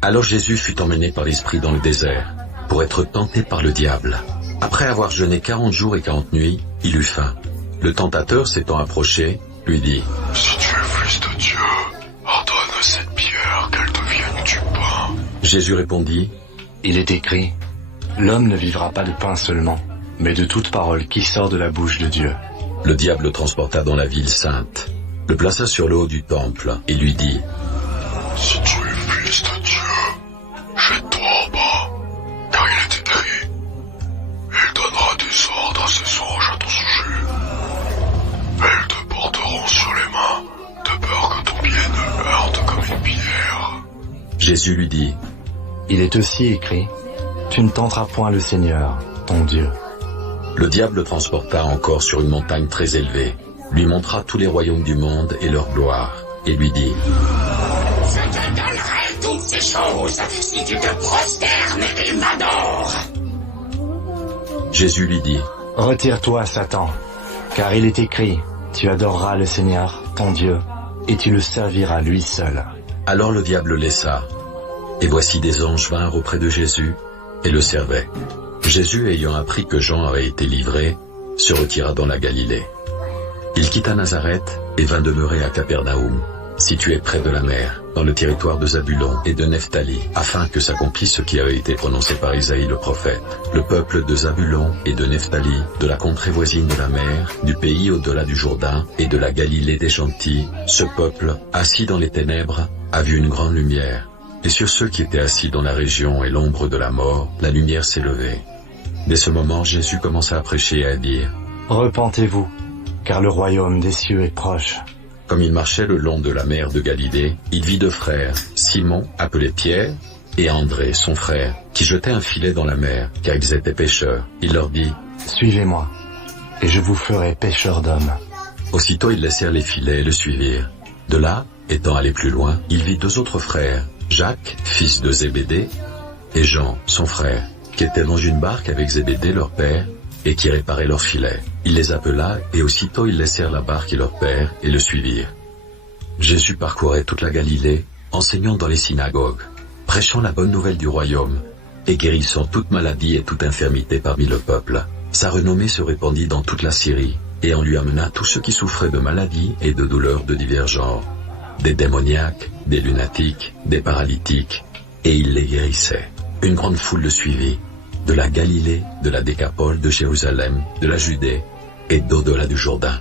Alors Jésus fut emmené par l'Esprit dans le désert, pour être tenté par le diable. Après avoir jeûné 40 jours et 40 nuits, il eut faim. Le tentateur s'étant approché, lui dit : « Si tu es fils de Dieu, ordonne à cette pierre qu'elle devienne du pain. » Jésus répondit : « Il est écrit, l'homme ne vivra pas de pain seulement, mais de toute parole qui sort de la bouche de Dieu. » Le diable le transporta dans la ville sainte, le plaça sur le haut du temple et lui dit : « Si tu es fils de Dieu, jette-toi en bas, car il est écrit, il donnera des ordres à ses anges à ton sujet. Elles te porteront sur les mains, de peur que ton pied ne heurte comme une pierre. » Jésus lui dit : « Il est aussi écrit, tu ne tenteras point le Seigneur, ton Dieu. » Le diable le transporta encore sur une montagne très élevée, lui montra tous les royaumes du monde et leur gloire, et lui dit : « Je te donnerai toutes ces choses si tu te prosternes et m'adores. » Jésus lui dit : « Retire-toi, Satan, car il est écrit, tu adoreras le Seigneur, ton Dieu, et tu le serviras lui seul. » Alors le diable le laissa, et voici des anges vinrent auprès de Jésus et le servaient. Jésus, ayant appris que Jean avait été livré, se retira dans la Galilée. Il quitta Nazareth et vint demeurer à Capernaum, situé près de la mer, dans le territoire de Zabulon et de Nephtali, afin que s'accomplisse ce qui avait été prononcé par Isaïe le prophète. Le peuple de Zabulon et de Nephtali, de la contrée voisine de la mer, du pays au-delà du Jourdain et de la Galilée des gentils, ce peuple, assis dans les ténèbres, a vu une grande lumière. Et sur ceux qui étaient assis dans la région et l'ombre de la mort, la lumière s'est levée. Dès ce moment, Jésus commença à prêcher et à dire : « Repentez-vous, car le royaume des cieux est proche. » Comme il marchait le long de la mer de Galilée, il vit deux frères, Simon, appelé Pierre, et André, son frère, qui jetaient un filet dans la mer, car ils étaient pêcheurs. Il leur dit : « Suivez-moi, et je vous ferai pêcheurs d'hommes. » Aussitôt ils laissèrent les filets et le suivirent. De là, étant allé plus loin, il vit deux autres frères, Jacques, fils de Zébédée, et Jean, son frère, qui étaient dans une barque avec Zébédée leur père, et qui réparaient leurs filets. Il les appela, et aussitôt ils laissèrent la barque et leur père, et le suivirent. Jésus parcourait toute la Galilée, enseignant dans les synagogues, prêchant la bonne nouvelle du royaume, et guérissant toute maladie et toute infirmité parmi le peuple. Sa renommée se répandit dans toute la Syrie, et on lui amena tous ceux qui souffraient de maladies et de douleurs de divers genres, des démoniaques, des lunatiques, des paralytiques, et il les guérissait. Une grande foule le suivit, de la Galilée, de la Décapole, de Jérusalem, de la Judée et d'au-delà du Jourdain.